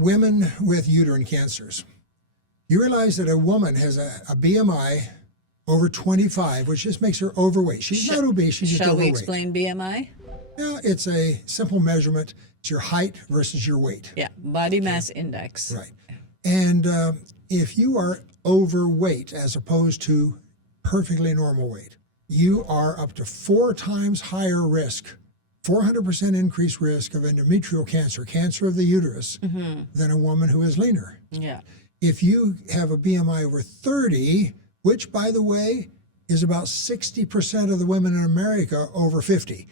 women with uterine cancers. You realize that a woman has a BMI over 25, which just makes her overweight. She's not obese, she's just overweight. Shall we explain BMI? Yeah, it's a simple measurement. It's your height versus your weight. Yeah, body mass index. Right. And if you are overweight as opposed to perfectly normal weight, you are up to 4 times higher risk, 400% increased risk of endometrial cancer, cancer of the uterus, than a woman who is leaner. Yeah. If you have a BMI over 30, which, by the way, is about 60% of the women in America over 50,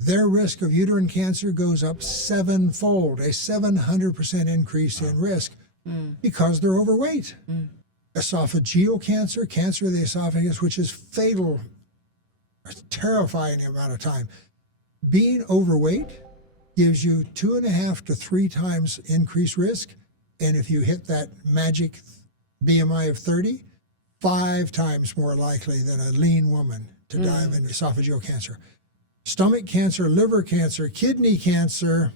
their risk of uterine cancer goes up 7-fold, a 700% increase in risk because they're overweight. Esophageal cancer, cancer of the esophagus, which is fatal, a terrifying amount of time. Being overweight gives you 2.5 to 3 times increased risk. And if you hit that magic BMI of 30, 5 times more likely than a lean woman to die of an esophageal cancer. Stomach cancer, liver cancer, kidney cancer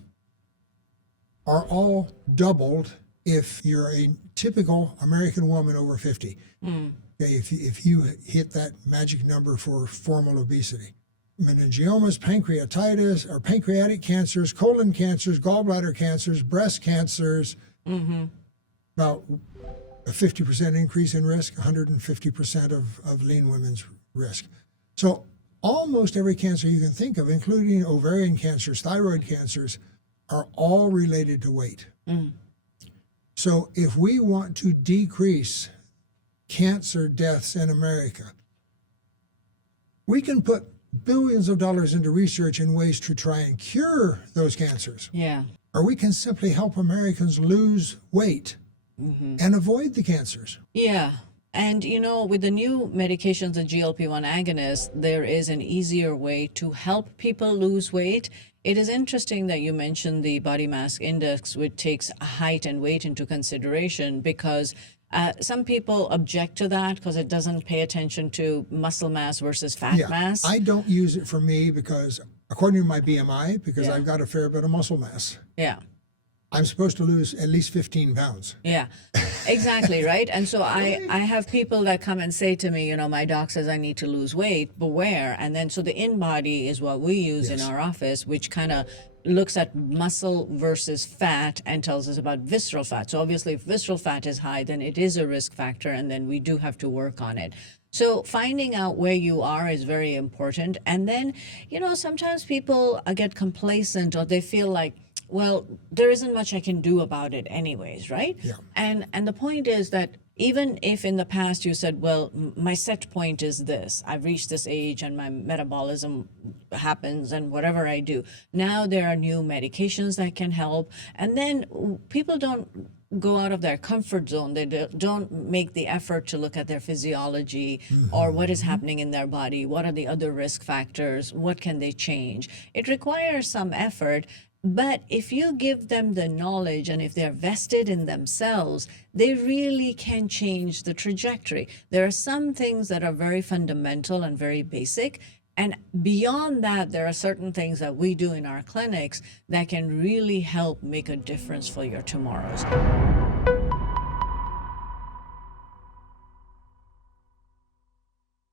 are all doubled if you're a typical American woman over 50. Okay, if you hit that magic number for formal obesity. Meningiomas, pancreatitis, or pancreatic cancers, colon cancers, gallbladder cancers, breast cancers, about a 50% increase in risk, 150% of lean women's risk. So almost every cancer you can think of, including ovarian cancers, thyroid cancers, are all related to weight. So if we want to decrease cancer deaths in America, we can put billions of dollars into research and ways to try and cure those cancers. Yeah. Or we can simply help Americans lose weight and avoid the cancers. Yeah. And, you know, with the new medications and GLP-1 agonists, there is an easier way to help people lose weight. It is interesting that you mentioned the body mass index, which takes height and weight into consideration, because some people object to that because it doesn't pay attention to muscle mass versus fat mass. I don't use it for me because, according to my BMI, because I've got a fair bit of muscle mass. Yeah. I'm supposed to lose at least 15 pounds. Yeah, exactly, right? And so I have people that come and say to me, you know, my doc says I need to lose weight, but where? And then so the InBody is what we use in our office, which kind of looks at muscle versus fat and tells us about visceral fat. So obviously if visceral fat is high, then it is a risk factor, and then we do have to work on it. So finding out where you are is very important. And then, you know, sometimes people get complacent, or they feel like, well, there isn't much I can do about it anyways, right? Yeah. And the point is that even if in the past you said, well, my set point is this, I've reached this age and my metabolism happens and whatever I do, now there are new medications that can help. And then people don't go out of their comfort zone. They don't make the effort to look at their physiology or what is happening in their body. What are the other risk factors? What can they change? It requires some effort. But if you give them the knowledge and if they're vested in themselves, they really can change the trajectory. There are some things that are very fundamental and very basic. And beyond that, there are certain things that we do in our clinics that can really help make a difference for your tomorrows.